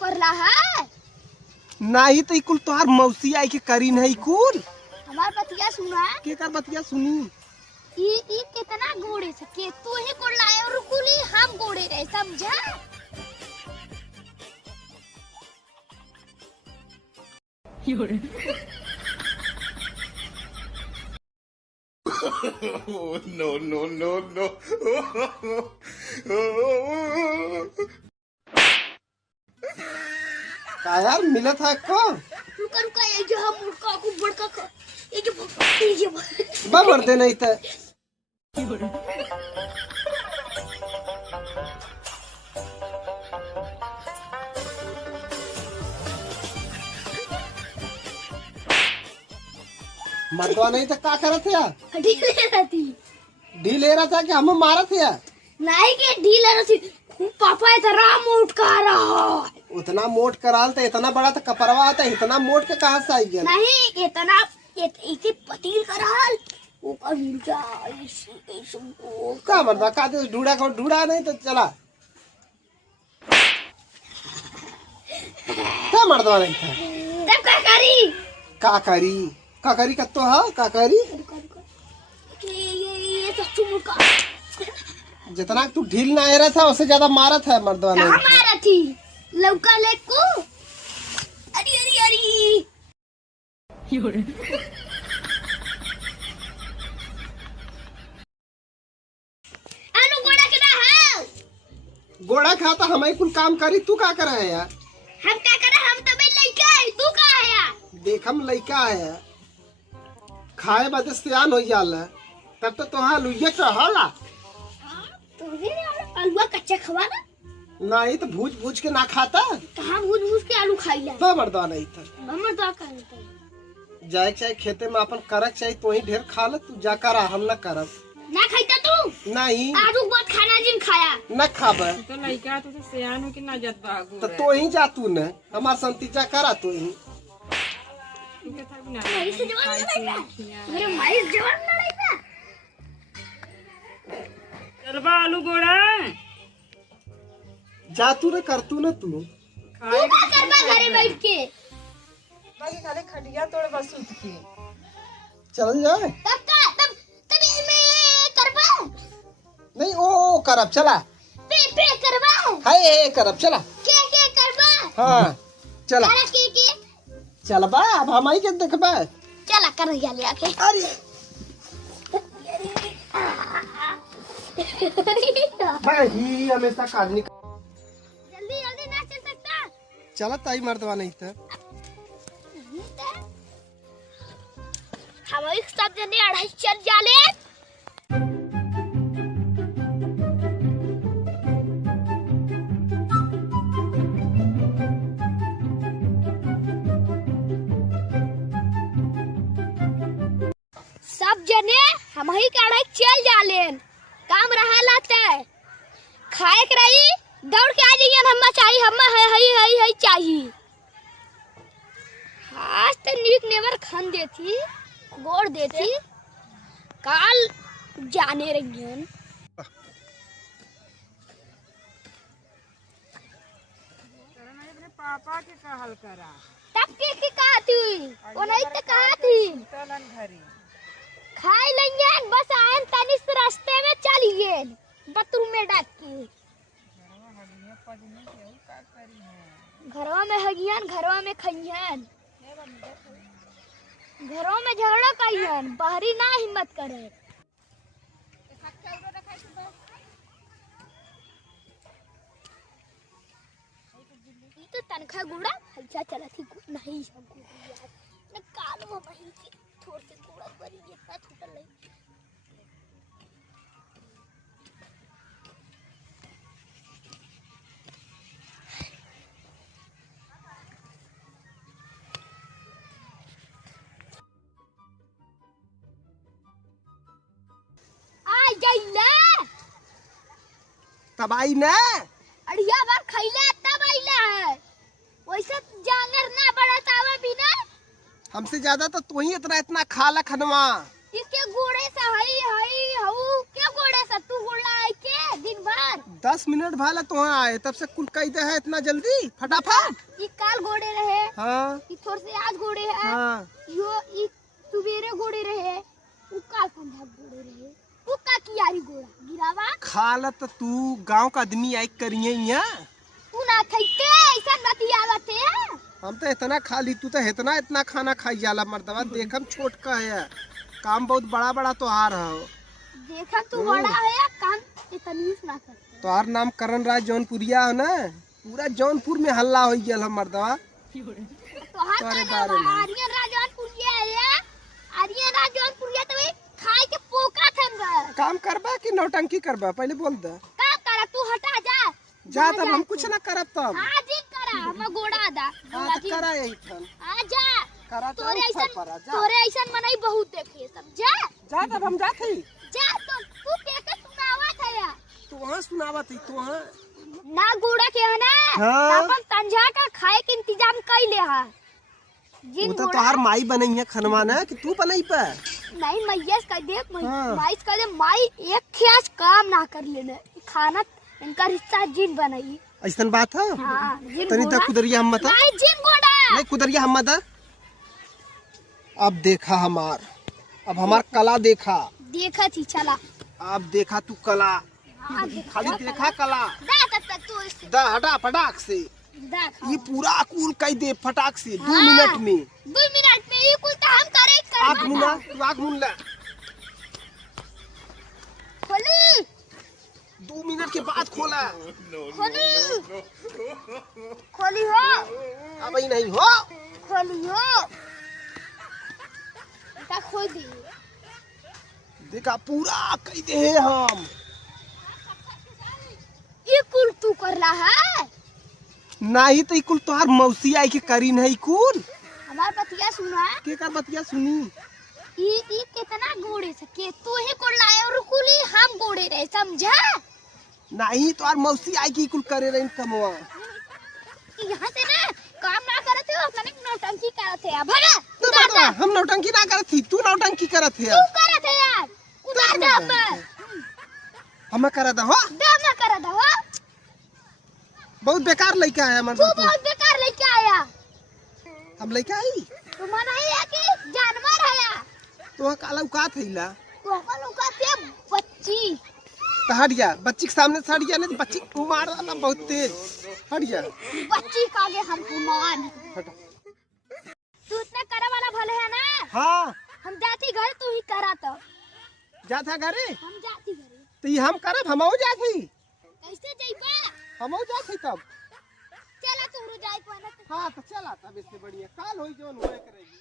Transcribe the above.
कर रहा है नहीं तो कुल तोहार मौसी आई के करी नहीं कुल हमार बतिया सुना के कर बतिया सुनी ई कितना गोड़े सके तू ही कोड़ लाए और कुली हम गोड़े रहे समझा No, no, no, no. का यार मिला था को रुका रुका ये जो हम मुर्गा को बड़का का ये जो बाबर दे नहीं था मरवा नहीं था का करत है ढील ले रहती ढील ले रहा था कि हम मारत है नहीं के ढील ले रहती पापा इतना मोट का रहा उतना मोट कराल तो इतना बड़ा तो कपरवा था इतना मोट के कहाँ से आई गया नहीं इतना इसे पतील कराल वो का ढूंढा ऐसे का मरदा का दे ढूंढा को ढूंढा नहीं तो चला क्या मरदा नहीं था तब काकरी काकरी कत्तो हा काकरी ये सच्चू मुर्गा जितना तू ढील ना आ रहा था उससे ज्यादा मारत है मर्दवा ने कहाँ मारा थी लौका ले को अरे अरे अरे अनु गोड़ा कितना है गोड़ा खाता हमें कुल काम करी तू का कर है यार हम क्या करे हम तो भाई लड़का है तू कहाँ है यार देख हम लइका है खाए बदे सियान हो जाला तब तो तोहार लुइया चढ़ला तुझे अलुआ कच्चा खवाना नहीं तो भूज भूज के ना खाता कहाँ भूज भूज के आलू खाई ला तो मर्दवा नहीं था हमर तो करता जाए चाहे खेते में अपन करक चाहिए तो ही ढेर खा ले तू जा कर हम न करब ना खाईता तू नहीं आलू बहुत खाना जिन खाया न खाब तो लड़का तो सियान हो के ना जत बागू तो ही जा तू न हमार संतीजा करा तो ही माई से जवान लड़ाई मेरे माई से जवान लड़ाई चलबा आलू गोड़ा जा तू न कर तू न तू तू क्या करबा घरे बैठ के बाकी खाली खटिया तोड़ बस उठ के चल जाए तब मैं करबा नहीं ओ करब चला पे करबा हाय करब चला के करबा हाँ चला सारा के चल बा अब हम ही के देखबा चला कर या ले आके अरे भाई हमेशा काटने जल्दी जल्दी ना चल सकता चला ताई मर्दवा नहीं था हम एक साथ जने अढ़ाई चल जाले सब जने हम ही का अढ़ाई चल जालेन काम रहा लाते खाए के रही दौड़ के आ जाइए हम चाहिए हम है चाहिए आज तो नीक नेवर खान देती गोड़ देती काल जाने रंगन अपने पापा के कहल करा तब के कहा थी वो नहीं तो कहा थी चलन घरी खाई लेंगे बस आयन तनिस रास्ते में चलिए बाथरूम में डाक के घरवा में हगियन घरवा में खइयन घरों में झगड़ा करियन बाहरी ना हिम्मत करे तो तनखा गुड़ा हल्चा चला थी नहीं सब यार न काल वो मही की थोड़ से गुड़ा बरी इतना छूटल नहीं तब आई ना अड़िया बार खैला तब आइला है वैसे जांगर ना बड़ा तावा भी ना हमसे ज्यादा तो तू ही इतना खा ला खनवा इसके गोड़े से हई हई हऊ के गोड़े से तू गोड़ा आई के दिन भर 10 मिनट भाला तो वहाँ आए तब से कुल कही दे है इतना जल्दी फटाफट। ई काल घोड़े रहे, हाँ ई थोड़ से आज घोड़े है, हाँ यो ई सुबेरे घोड़े रहे, उ काल संध्या घोड़े रहे, उ का कियारी घोड़ा गिरावा। खाला तो तू गांव का आदमी आई करिए यहाँ। तू ना खइते ऐसा नती आवत है। हम तो इतना खा ली, तू तो इतना खाना खाई जाला मर्दवा। देखम छोट का है, काम बहुत बड़ा बड़ा तो आ रहा हो। देखा तू बड़ा है, काम इतनी ना कर। तोहार नाम करण राज जौनपुरिया हो ना, पूरा जौनपुर में हल्ला हो गया है मर्दवा तोहार तोरे का बारे में। आर्यन राजौनपुरिया है, आर्यन राजौनपुरिया तो वे खाए के पोका थंगा। काम करबा कि नौटंकी करबा पहले बोल दे। का करा तू हटा जा। जा तब हम कुछ ना करब तब। हां जी करा, हम गोड़ा दा। हाँ तो करा यही ठन आ जा। करा तोरे तो ऐसन पर जा। तोरे ऐसन मनई बहुत देखे समझा। जा तब हम जात हई। जा तो तू के सुनावत है या तू वहाँ सुनावत हई, तू वहाँ ना गुड़ा के है ना। हाँ। अपन तंजा का खाए के इंतजाम कई ले हा। जिन वो तो गुड़ा तोहार माई बनई है खनवा ना कि तू बनई पे। नहीं मैयस कर दे, हाँ। माइस कर दे। माई एक खेस काम ना कर लेने खाना इनका रिश्ता जिन बनाई। ऐसन बात है। हाँ जिन तनी घोड़ा तक कुदरिया हम मत नहीं जिन घोड़ा नहीं कुदरिया हम मत। अब देखा अब हमार कला देखा। देखा थी चला। अब देखा तू कला, हाँ, खाली देखा कला। दा तब तक तू इससे दा हटा फटाक से दा खा। ये पूरा कूल कई दे फटाक से 2 हाँ। मिनट में। 2 मिनट में ये कुल तो हम करे आग कर मुना, तू आग मुन ले। खोली 2 मिनट के बाद खोला। खोली खोली हो अब ही नहीं हो। खोली हो का खोल दी। देखा पूरा कई दे है हम। ये कुल तू कर रहा है। नहीं तो कुल तोहार मौसी आई के करी नहीं कुल। हमार बतिया सुना के कर बतिया सुनी। ई कितना गोड़े सके तू ही को लाए और कुली हम गोड़े रहे समझा। नहीं तोहार मौसी आई की कुल करे रही कमवा। यहाँ से ना काम ना करते हो अपना नौटंकी करते हैं। भगा तो बता, हम नौटंकी ना करत थी, तू नौटंकी करत है। तू करत है यार उतार दे अब। हम करत हो। दम ना कर दो। बहुत बेकार लड़का है हमारे तू बापू। बहुत बेकार लेके आया। हम लड़का आई तू मना है कि जानवर है या तो काला उका थईला तू अपन उकाते बच्ची। तो हट जा। बच्ची के सामने से हट जा, नहीं तो बच्ची को मार डाला बहुत तेज। हट जा। बच्ची का आगे हम मान। हट। तू इतना करे वाला भले है ना। हाँ हम जाती घर तू ही करा तो जा था घरे हम जाती घरे। तो ये हम करब हम जाती। कैसे जाइबा हम जाती तब। चला तू जाए को ना। हाँ तो चला तब इससे बढ़िया काल होई जोन होए करेगी।